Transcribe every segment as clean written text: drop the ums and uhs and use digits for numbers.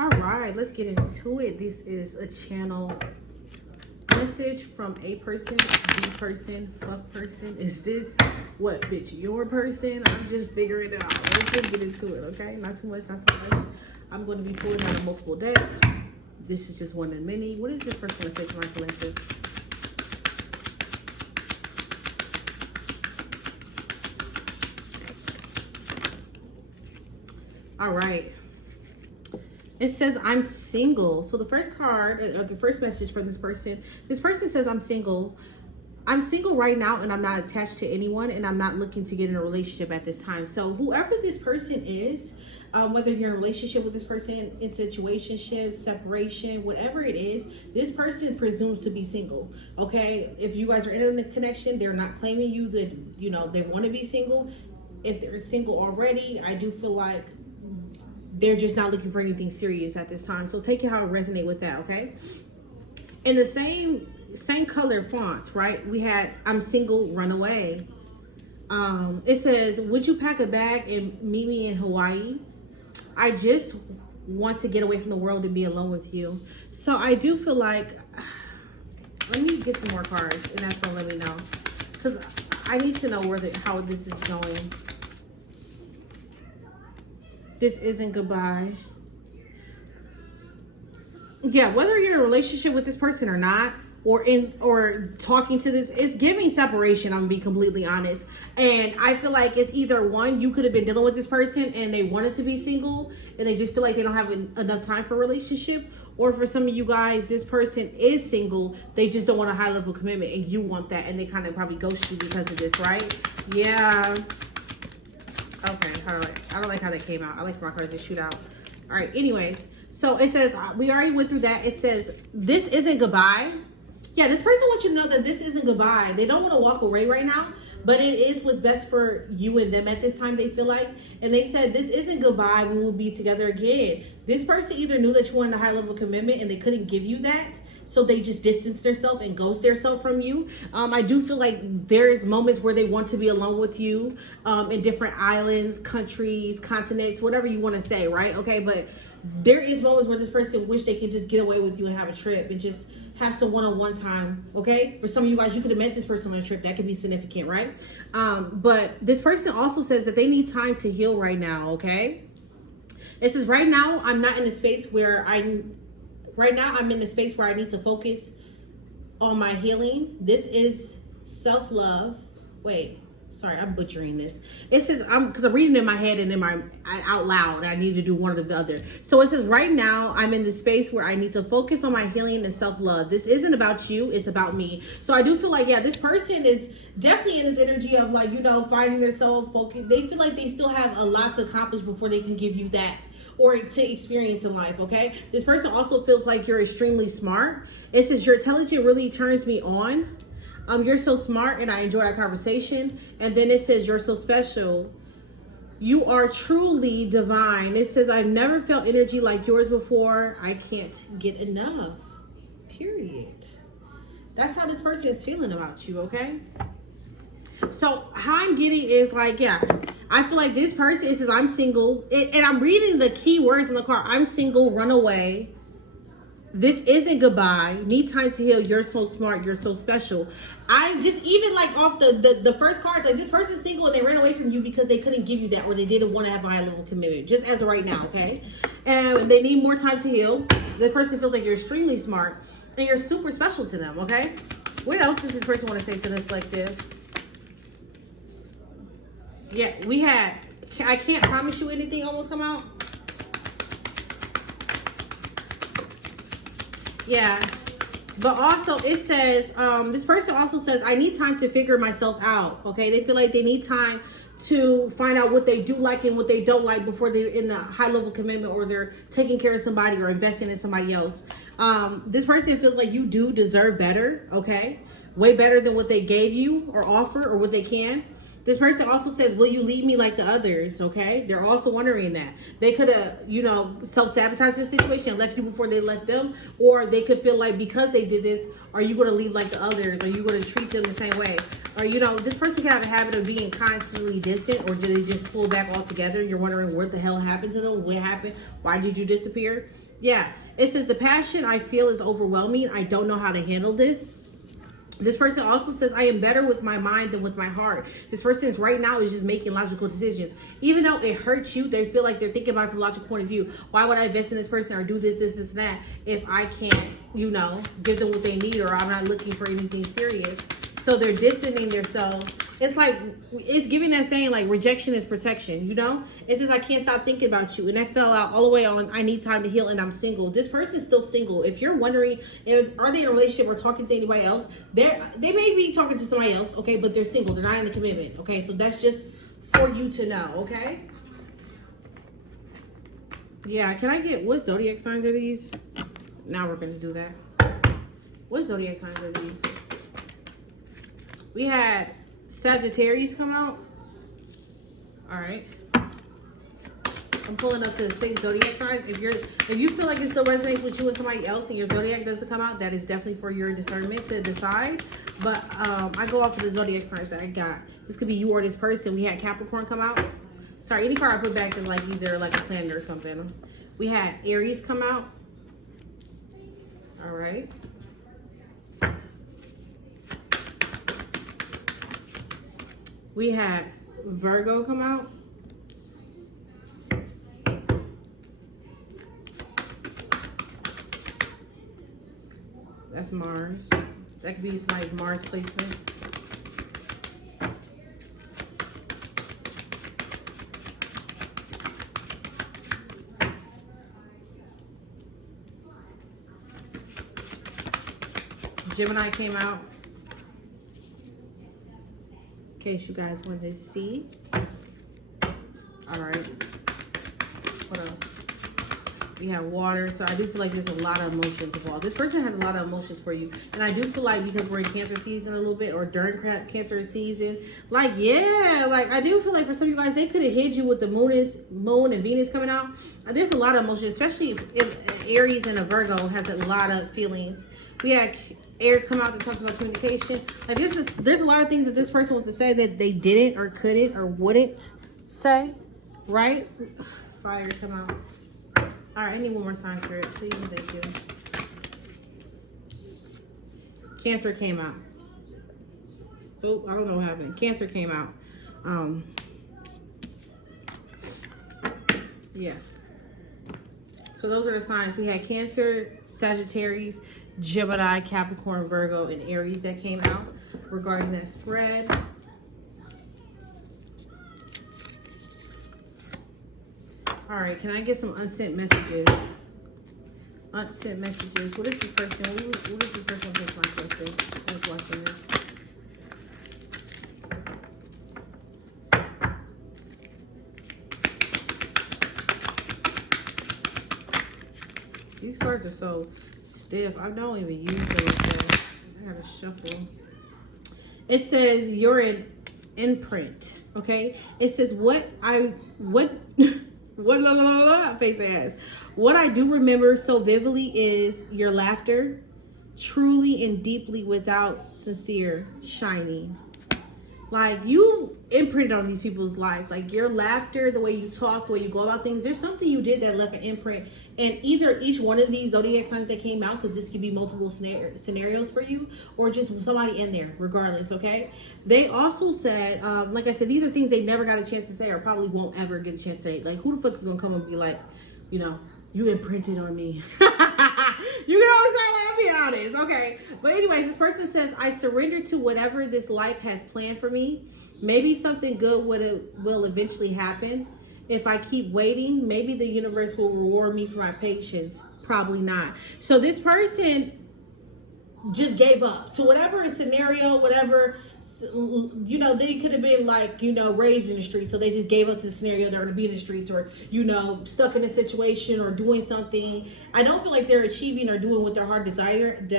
All right, let's get into it. This is a channel message from a person, B person, fuck person. Is this what, bitch, your person? I'm just figuring it out. Let's just get into it, okay? Not too much, not too much. I'm going to be pulling out of multiple decks. This is just one in many. What is this person going to say to my collective? All right. It says, I'm single. So the first card, or the first message from this person says, I'm single. I'm single right now and I'm not attached to anyone and I'm not looking to get in a relationship at this time. So whoever this person is, whether you're in a relationship with this person, in situationship, separation, whatever it is, this person presumes to be single, okay? If you guys are in a connection, they're not claiming you that, you know, they want to be single. If they're single already, I do feel like they're just not looking for anything serious at this time. So take it how it resonates with that, okay? In the same color font, right? We had, I'm single, run away. It says, would you pack a bag and meet me in Hawaii? I just want to get away from the world and be alone with you. So I do feel like, let me get some more cards and that's gonna let me know. Because I need to know how this is going. This isn't goodbye. Yeah, whether you're in a relationship with this person or not, or talking to this, it's giving separation. I'm gonna be completely honest. And I feel like it's either one, you could have been dealing with this person and they wanted to be single and they just feel like they don't have enough time for a relationship, or for some of you guys, this person is single, they just don't want a high level commitment and you want that, and they kind of probably ghost you because of this, right? Yeah. Okay, all right. I don't like how that came out. I like my cards to shoot out. All right, anyways. So it says, we already went through that. It says, this isn't goodbye. Yeah, this person wants you to know that this isn't goodbye. They don't want to walk away right now, but it is what's best for you and them at this time, they feel like. And they said, this isn't goodbye. We will be together again. This person either knew that you wanted a high level commitment and they couldn't give you that, so they just distance themselves and ghost themselves from you. I do feel like there's moments where they want to be alone with you, in different islands, countries, continents, whatever you want to say, right? Okay, but there is moments where this person wish they could just get away with you and have a trip and just have some one-on-one time, okay? For some of you guys, you could have met this person on a trip. That could be significant, right? But this person also says that they need time to heal right now, okay? It says, right now, I'm not in a space where Right now, I'm in a space where I need to focus on my healing. This is self-love. Wait, sorry, I'm butchering this. It says, because I'm reading in my head and out loud. I need to do one or the other. So it says, right now, I'm in the space where I need to focus on my healing and self-love. This isn't about you, it's about me. So I do feel like, yeah, this person is definitely in this energy of like, you know, finding their soul focus. They feel like they still have a lot to accomplish before they can give you that, or to experience in life, okay? This person also feels like you're extremely smart. It says, your intelligence really turns me on. You're so smart and I enjoy our conversation. And then it says, you're so special. You are truly divine. It says, I've never felt energy like yours before. I can't get enough, period. That's how this person is feeling about you, okay? So how I'm getting is like, yeah, I feel like this person, it says, I'm single, and I'm reading the key words in the card. I'm single, run away. This isn't goodbye. Need time to heal. You're so smart. You're so special. I just, even like off the first cards, like this person's single and they ran away from you because they couldn't give you that, or they didn't want to have a high level commitment, just as of right now, okay? And they need more time to heal. The person feels like you're extremely smart and you're super special to them, okay? What else does this person want to say to the collective? Yeah, we had, I can't promise you anything almost come out. Yeah, but also it says, this person also says, I need time to figure myself out, okay? They feel like they need time to find out what they do like and what they don't like before they're in a high level commitment, or they're taking care of somebody or investing in somebody else. This person feels like you do deserve better, okay? Way better than what they gave you or offer or what they can. This person also says, will you leave me like the others? Okay. They're also wondering that. They could have, you know, self-sabotaged the situation and left you before they left them. Or they could feel like because they did this, are you going to leave like the others? Are you going to treat them the same way? Or, you know, this person can have a habit of being constantly distant, or do they just pull back altogether? You're wondering what the hell happened to them? What happened? Why did you disappear? Yeah, it says the passion I feel is overwhelming. I don't know how to handle this. This person also says, I am better with my mind than with my heart. This person is right now is just making logical decisions. Even though it hurts you, they feel like they're thinking about it from a logical point of view. Why would I invest in this person or do this, and that if I can't, you know, give them what they need, or I'm not looking for anything serious? So they're distancing themselves. It's like, it's giving that saying like rejection is protection, you know? It says, I can't stop thinking about you. And that fell out all the way on, I need time to heal and I'm single. This person's still single. If you're wondering, are they in a relationship or talking to anybody else? They may be talking to somebody else, okay? But they're single. They're not in a commitment, okay? So that's just for you to know, okay? Yeah, can I get, what zodiac signs are these? Now we're going to do that. What zodiac signs are these? We had Sagittarius come out. All right. I'm pulling up the 6 zodiac signs. If you feel like it still resonates with you and somebody else and your zodiac doesn't come out, that is definitely for your discernment to decide. But I go off of the zodiac signs that I got. This could be you or this person. We had Capricorn come out. Sorry, any card I put back is like either like a planet or something. We had Aries come out. All right. We had Virgo come out. That's Mars. That could be somebody's Mars placement. Gemini came out. In case you guys wanted to see. All right. What else? We have water. So I do feel like there's a lot of emotions involved. This person has a lot of emotions for you. And I do feel like because we're in Cancer season a little bit, or during Cancer season, like, yeah, like I do feel like for some of you guys, they could have hit you with the moon and Venus coming out. There's a lot of emotions, especially if Aries and a Virgo has a lot of feelings. We had Air come out and talk about communication. Like there's a lot of things that this person wants to say that they didn't or couldn't or wouldn't say, right? Fire come out. All right, I need one more sign, Spirit, please. Thank you. Cancer came out. Oh, I don't know what happened. Cancer came out. Yeah. So those are the signs. We had Cancer, Sagittarius, Gemini, Capricorn, Virgo, and Aries that came out regarding that spread. All right, can I get some unsent messages? Unsent messages. What is this person? What is this person think my question? I was watching this. These cards are so stiff. I don't even use those. I gotta shuffle. It says you're an imprint. Okay. It says what face ass. What I do remember so vividly is your laughter, truly and deeply without sincere shining. Like you imprinted on these people's life. Like your laughter, the way you talk, the way you go about things. There's something you did that left an imprint. And either each one of these zodiac signs that came out, because this could be multiple scenarios for you, or just somebody in there, regardless, okay? They also said, like I said, these are things they never got a chance to say or probably won't ever get a chance to say. Like who the fuck is going to come and be like, you know, you imprinted on me. You can always say, like, I'll be honest, okay? But anyways, this person says, I surrender to whatever this life has planned for me. Maybe something good will eventually happen. If I keep waiting, maybe the universe will reward me for my patience. Probably not. So this person just gave up to whatever scenario, whatever, you know, they could have been like, you know, raised in the streets. So they just gave up to the scenario they're going to be in the streets, or, you know, stuck in a situation or doing something. I don't feel like they're achieving or doing what their heart desire at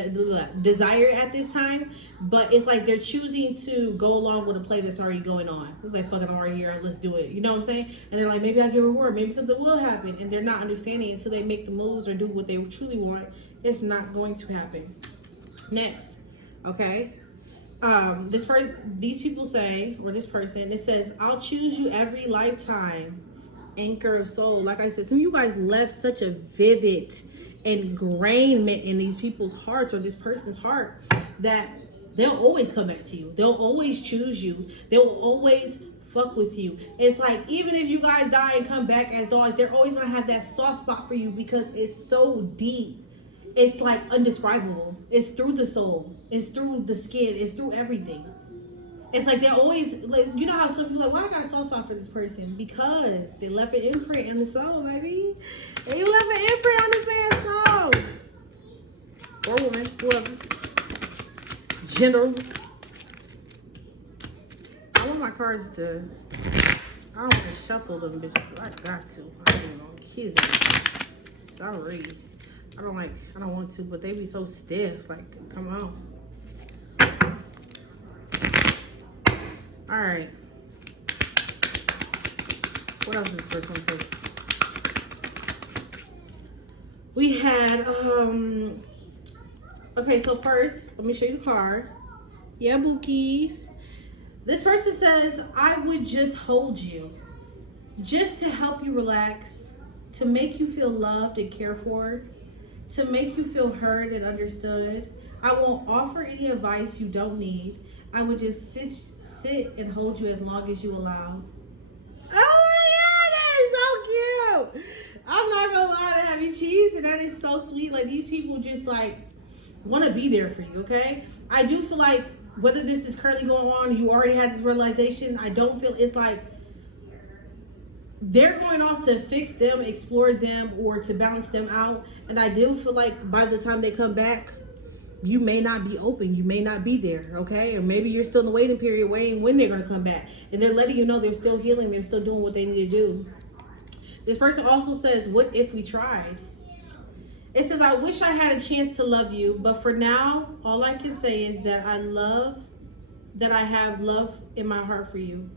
this time, but it's like they're choosing to go along with a play that's already going on. It's like, fucking already here, let's do it. You know what I'm saying? And they're like, maybe I'll get a reward. Maybe something will happen. And they're not understanding until they make the moves or do what they truly want. It's not going to happen. Next, okay, these people say, or this person, it says, I'll choose you every lifetime anchor of soul. Like I said, some of you guys left such a vivid ingrainment in these people's hearts or this person's heart that they'll always come back to you. They'll always choose you. They'll always fuck with you. It's like, even if you guys die and come back as dogs, they're always gonna have that soft spot for you because it's so deep. It's like undescribable. It's through the soul. It's through the skin. It's through everything. It's like they're always, like, you know how some people are like, why I got a soft spot for this person? Because they left an imprint in the soul, baby. And you left an imprint on this man's soul. Or woman, whoever. Gender. I want my cards to, I don't want to shuffle them, bitches. I got to. I don't know. Kids. Sorry. I don't want to, but they be so stiff. Like, come on. All right. What else is this first one say? We had, okay, so first, let me show you the card. Yeah, bookies. This person says, I would just hold you. Just to help you relax. To make you feel loved and cared for. To make you feel heard and understood. I won't offer any advice you don't need. I would just sit and hold you as long as you allow. Oh my God, that is so cute. I'm not gonna lie, that have you cheese, and that is so sweet. Like, these people just like want to be there for you, okay? I do feel like whether this is currently going on, you already had this realization, I don't feel it's like they're going off to fix them, explore them, or to balance them out. And I do feel like by the time they come back, you may not be open. You may not be there, okay? Or maybe you're still in the waiting period, waiting when they're going to come back. And they're letting you know they're still healing. They're still doing what they need to do. This person also says, what if we tried? It says, I wish I had a chance to love you. But for now, all I can say is that I have love in my heart for you.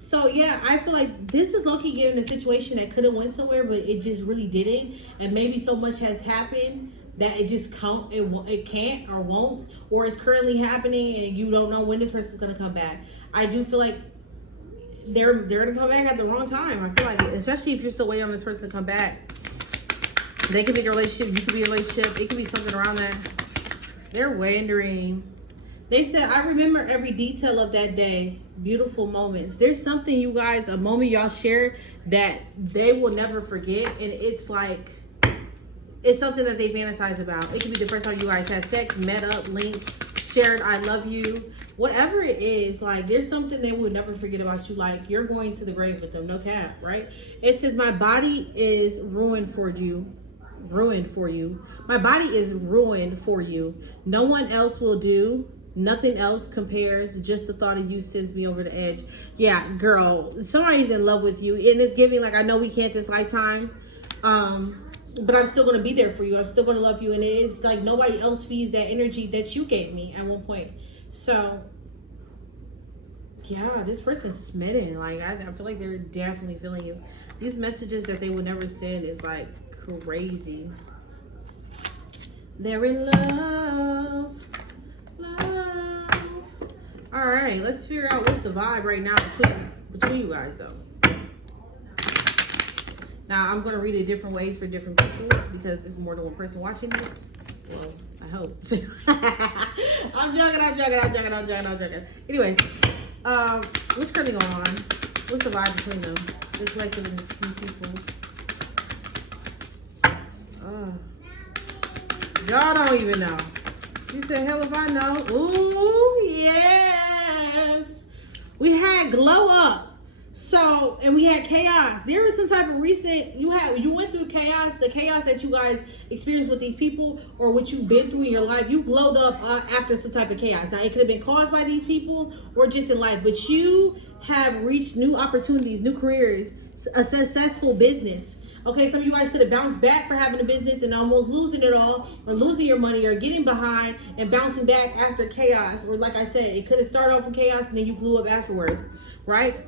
So yeah, I feel like this is low-key given a situation that could have went somewhere, but it just really didn't. And maybe so much has happened that it just it can't or won't, or it's currently happening and you don't know when this person's gonna come back. I do feel like they're gonna come back at the wrong time. I feel like, especially if you're still waiting on this person to come back. They could be in a relationship, you could be in a relationship, it could be something around that. They're wondering. They said, I remember every detail of that day. Beautiful moments. There's something, you guys, a moment y'all shared that they will never forget, and it's like, it's something that they fantasize about. It could be the first time you guys had sex, met up, linked, shared I love you, whatever it is. Like, there's something they will never forget about you. Like, you're going to the grave with them, no cap, right? It says, my body is ruined for you. My body is ruined for you. No one else will do. Nothing else compares. Just the thought of you sends me over the edge. Yeah, girl, somebody's in love with you, and it's giving like, I know we can't this lifetime, but I'm still going to be there for you. I'm still going to love you. And it's like nobody else feeds that energy that you gave me at one point. So yeah, this person's smitten. Like, I feel like they're definitely feeling you. These messages that they would never send is like crazy. They're in love. All right, let's figure out what's the vibe right now between you guys though. Now I'm gonna read it different ways for different people because there's more than one person watching this. Well, I hope. I'm joking. Anyways, what's currently going on? What's the vibe between them? The collective and these people. Y'all don't even know. You said, hell if I know. Ooh, yes. We had glow up. So, and we had chaos. There was some type of recent, you went through chaos, the chaos that you guys experienced with these people or what you've been through in your life. You glowed up after some type of chaos. Now, it could have been caused by these people or just in life, but you have reached new opportunities, new careers, a successful business. Okay, some of you guys could have bounced back for having a business and almost losing it all, or losing your money, or getting behind and bouncing back after chaos. Or like I said, it could have started off with chaos and then you blew up afterwards, right?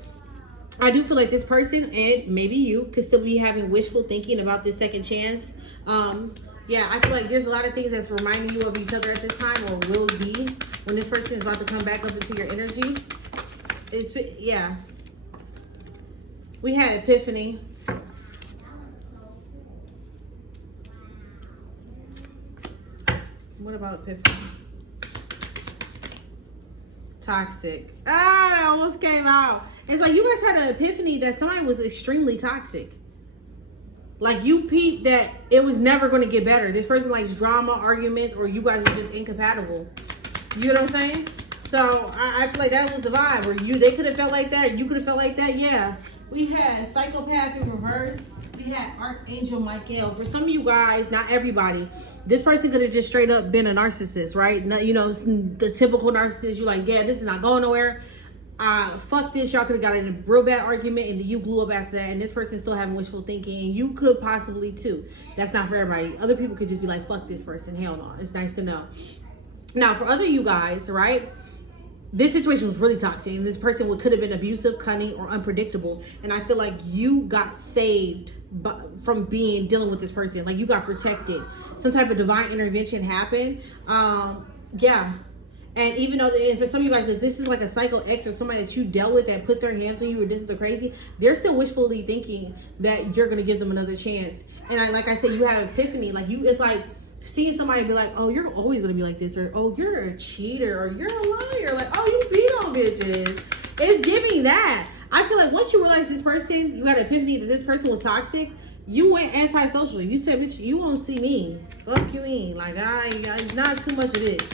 I do feel like this person, and maybe you, could still be having wishful thinking about this second chance. Yeah, I feel like there's a lot of things that's reminding you of each other at this time, or will be, when this person is about to come back up into your energy. Yeah. We had epiphany. What about epiphany? Toxic. Ah, that almost came out. It's like you guys had an epiphany that somebody was extremely toxic. Like you peeped that it was never going to get better. This person likes drama, arguments, or you guys were just incompatible. You know what I'm saying? So I feel like that was the vibe. Where they could have felt like that. You could have felt like that. Yeah. We had psychopath in reverse. We had Archangel Michael. For some of you guys, not everybody, this person could have just straight up been a narcissist, right? You know, the typical narcissist. You're like, yeah, this is not going nowhere. Fuck this. Y'all could have got in a real bad argument and then you blew up after that. And this person's still having wishful thinking. You could possibly too. That's not for everybody. Other people could just be like, fuck this person. Hell no. It's nice to know. Now, for other you guys, right? This situation was really toxic, and this person could have been abusive, cunning, or unpredictable. And I feel like you got saved from dealing with this person. Like you got protected. Some type of divine intervention happened. Yeah. And even though, and for some of you guys, if this is like a psycho ex or somebody that you dealt with that put their hands on you or this is the crazy, they're still wishfully thinking that you're gonna give them another chance. And like I said, you have epiphany. Like it's like seeing somebody be like, oh, you're always gonna be like this, or oh, you're a cheater, or you're a liar, like, oh, you beat on bitches. It's giving that. I feel like once you realize this person, you had an epiphany that this person was toxic, you went antisocial. You said, bitch, you won't see me. Fuck you mean. Like, it's not too much of this.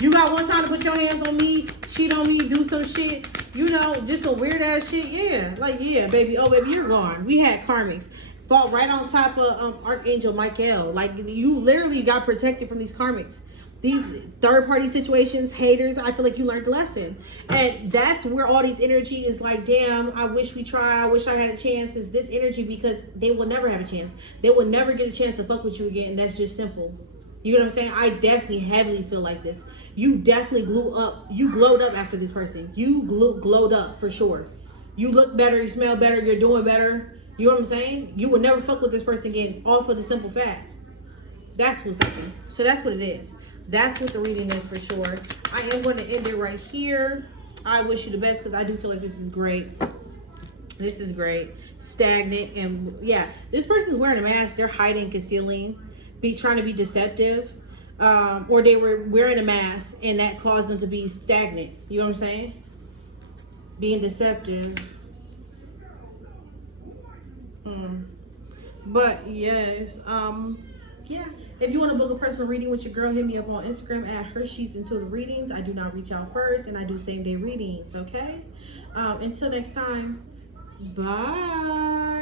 You got one time to put your hands on me, cheat on me, do some shit, you know, just some weird ass shit. Yeah, like, yeah, baby. Oh, baby, you're gone. We had karmics. Fought right on top of Archangel Michael. Like, you literally got protected from these karmics. These third-party situations, haters, I feel like you learned a lesson. And that's where all these energy is like, damn, I wish we try. I wish I had a chance. Is this energy because they will never have a chance. They will never get a chance to fuck with you again. And that's just simple. You know what I'm saying? I definitely heavily feel like this. You definitely blew up. You glowed up after this person. You glowed up for sure. You look better. You smell better. You're doing better. You know what I'm saying? You will never fuck with this person again, all for the simple fact. That's what's happening. So that's what it is. That's what the reading is for sure. I am going to end it right here. I wish you the best because I do feel like this is great. This is great. Stagnant. And yeah, this person's wearing a mask. They're hiding, concealing, trying to be deceptive. Or they were wearing a mask and that caused them to be stagnant. You know what I'm saying? Being deceptive. But yes, yeah, if you want to book a personal reading with your girl, hit me up on Instagram at Hershey's Intuitive Readings. I do not reach out first, and I do same day readings. Okay, until next time, bye.